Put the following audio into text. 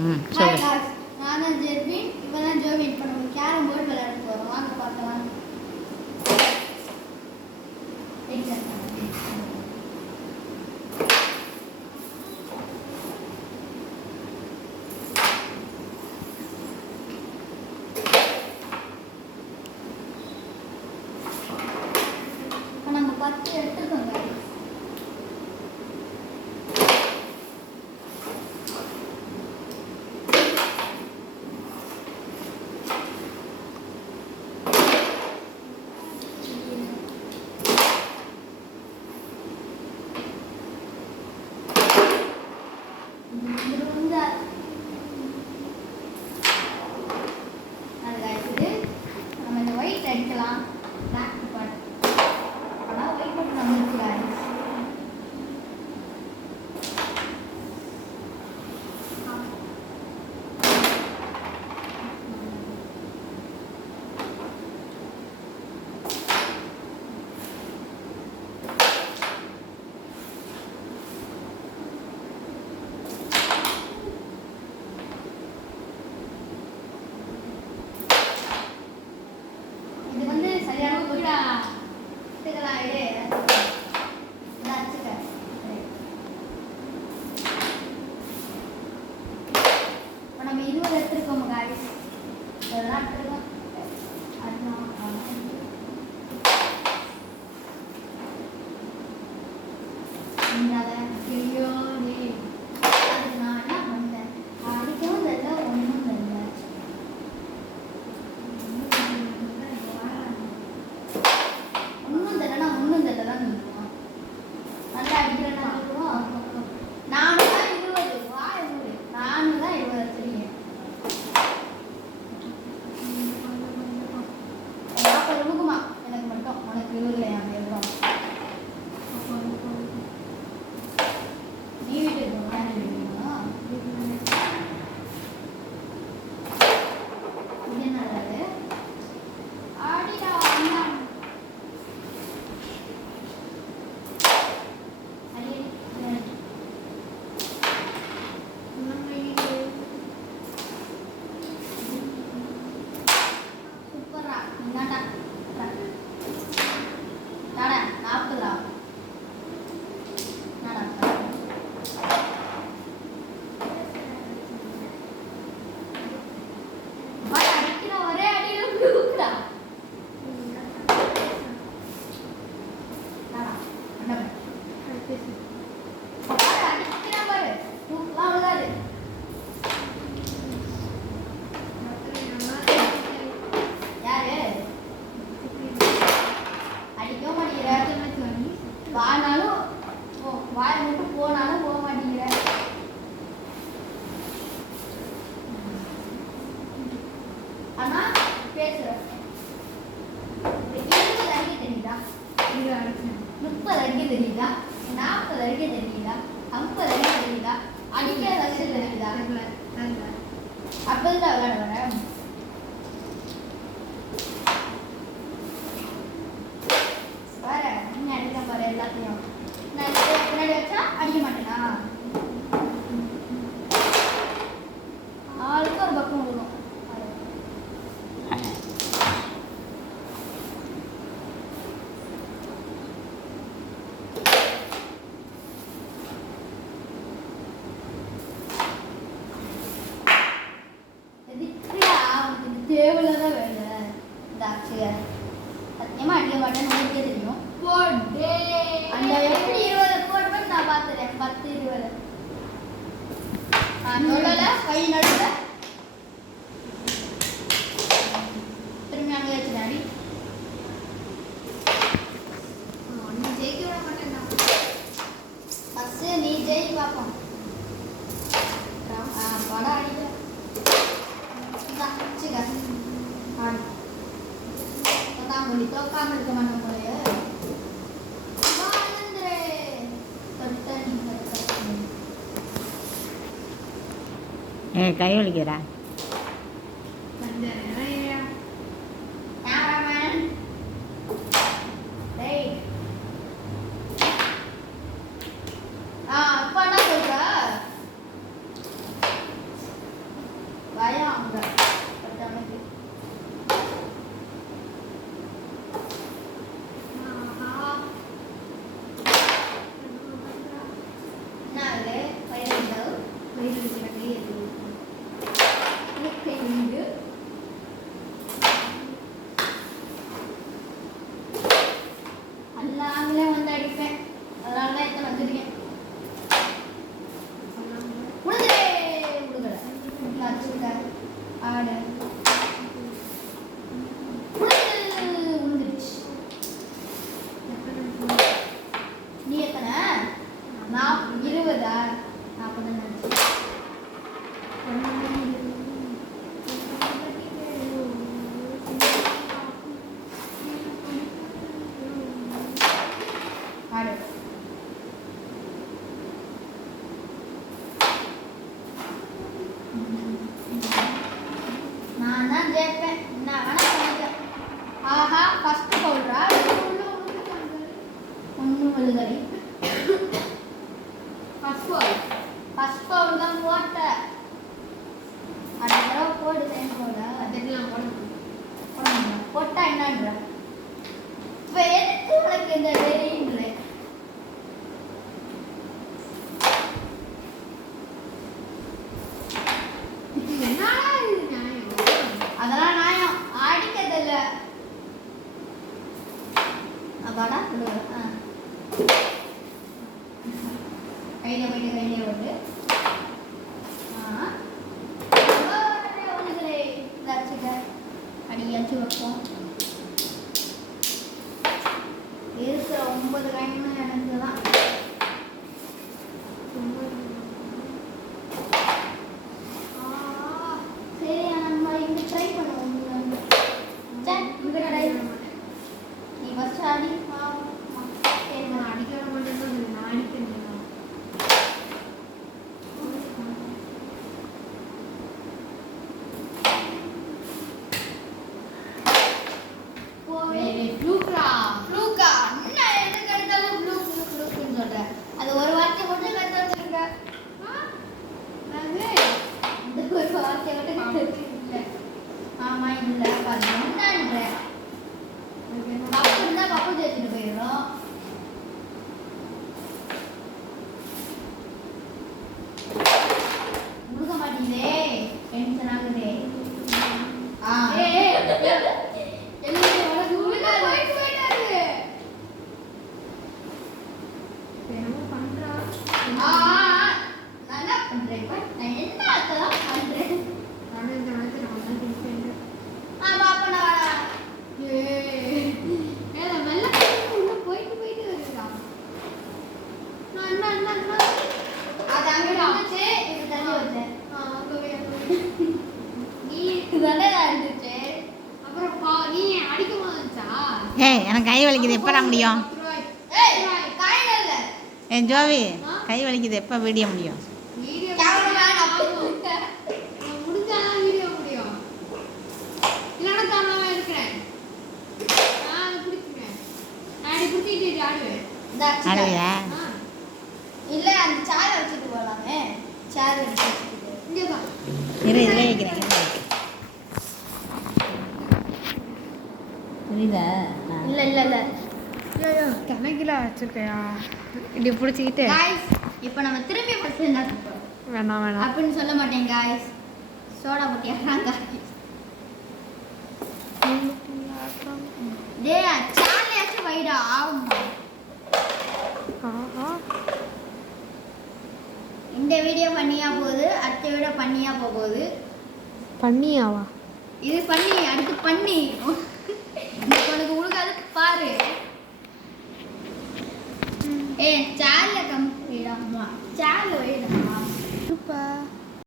ம் சொல்லு. நான் தான் ஜெர்வின், இவன் தான் ஜோவின். இப்போ நம்ம கேரம் போர்டு விளையாட போகிறோம். வாங்க பார்க்கலாம். இப்போ நம்ம 10 எடுத்துக்கோங்க. அடிக்கலாம். பிளாக் பாட் ஆனால் ஒயிட் மட்டும் நம்ம இருக்கிறாரு. நம்ம 20 எடுத்துருக்கோம் guys. இதெல்லாம் எடுத்துருக்கோம். வானாலும் வாய் மட்டும் போனாலும் போக மாட்டேங்கிற. ஆனா பேசுற 20 அடிக்க தெரியுதா, 30 அடிக்க தெரியுதா, 40 அடிக்க தெரியுதா, 50 அடிக்க தெரியுதா, அடிக்க வருஷம் தெரியுதா? அப்பதான் விளையாட வர. எல்லாத்தையும் நான் பின்னாடி வச்சா அடிக்க மாட்டேனா? ஆளுக்கு ஒரு பக்கம் விடணும். எதுக்குடா அவனுக்கு தேவையில்லாத வேலை? இந்த அக்ஷய சத்தியமா அடிக்க மாட்டேன்னு உங்களுக்கே தெரியும். அந்த எப்படி 20 போடுவேன் நான் பார்த்துறேன். 10 20 தொடல கை நடுல திரும்பி அங்கே வச்சுடாடி. நீ ஜெயிக்க விட மாட்டேன். ஃபர்ஸ்ட் நீ ஜெயிக்க பார்ப்போம். படம் அடிக்க ஆடி தோக்காம இருக்க மாட்டோம் போலயே. கை வலிக்கிறா. நான் ஜெயிப்பேன். நான் வேணா பண்ணிக்கிறேன். ஆஹா ஃபர்ஸ்ட் பவுல்ரா ஒன்றும் விழுதடி. ஃபர்ஸ்ட் பவுல் தான் போட்ட. அடுத்த தடவை போடு டைம் போட. அதெல்லாம் போடணும். போட்டா என்னன்ற இப்போ எதுக்கு உனக்கு இந்த தெரியுன்ற அதெல்லாம் நியாயம். அடிக்கிறதில்ல அதாடா கையில போயிட்டு கையிலே வந்து அடியாச்சு வைப்போம். இருக்கிற 9 காயினும் எனக்கு தான். சரி நம்ம இங்கே ட்ரை பண்ணுவோம். இங்கே ட்ரை நீ ஃபஸ்ட் அடி. நான் அடிக்க மாட்டேன். நான் அடிக்கிறேன். அது ஒரு வார்த்தை மட்டும் கத்து வச்சிருக்க. ஒரு வார்த்தை மட்டும் ஆமா இல்ல என்னன்ற பப்பு இருந்தா பப்பு தேய்ச்சிட்டு போயிடும். முழுக மாட்டீங்களே டென்ஷன் ஆகுதே. ஏய் எனக்கு கை வலிக்குது எப்படா முடியும்? ஏன் ஜோவி கை வலிக்குது எப்போ வீடியோ முடியும்? ஆடுவியா? இல்ல அந்த சேர் வச்சுட்டு போலாமே. சேர் வச்சுட்டு இரு இதிலே வைக்கிறேன். புரியுதா? இல்ல இல்ல இல்ல கணக்கில் வச்சிருக்கையா இப்படி பிடிச்சிக்கிட்டு गाइस இப்போ நம்ம திரும்பி ஃபர்ஸ்ட் என்ன சொல்றோம்? வேணாம் வேணாம் அப்படின்னு சொல்ல மாட்டேன் गाइस. சோடா போட்டு ஏறாங்க. டேய் சாலியாச்சு வைடா ஆவுமா. இந்த வீடியோ பண்ணியா போகுது. அடுத்த வீடியோ பண்ணியா போகுது. பண்ணியாவா? இது பண்ணி அடுத்து பண்ணி உனக்கு உழுகாது பாரு. சேர்ல கம்ப்ளீடாமா சேர்ல வைடா. சூப்பர்.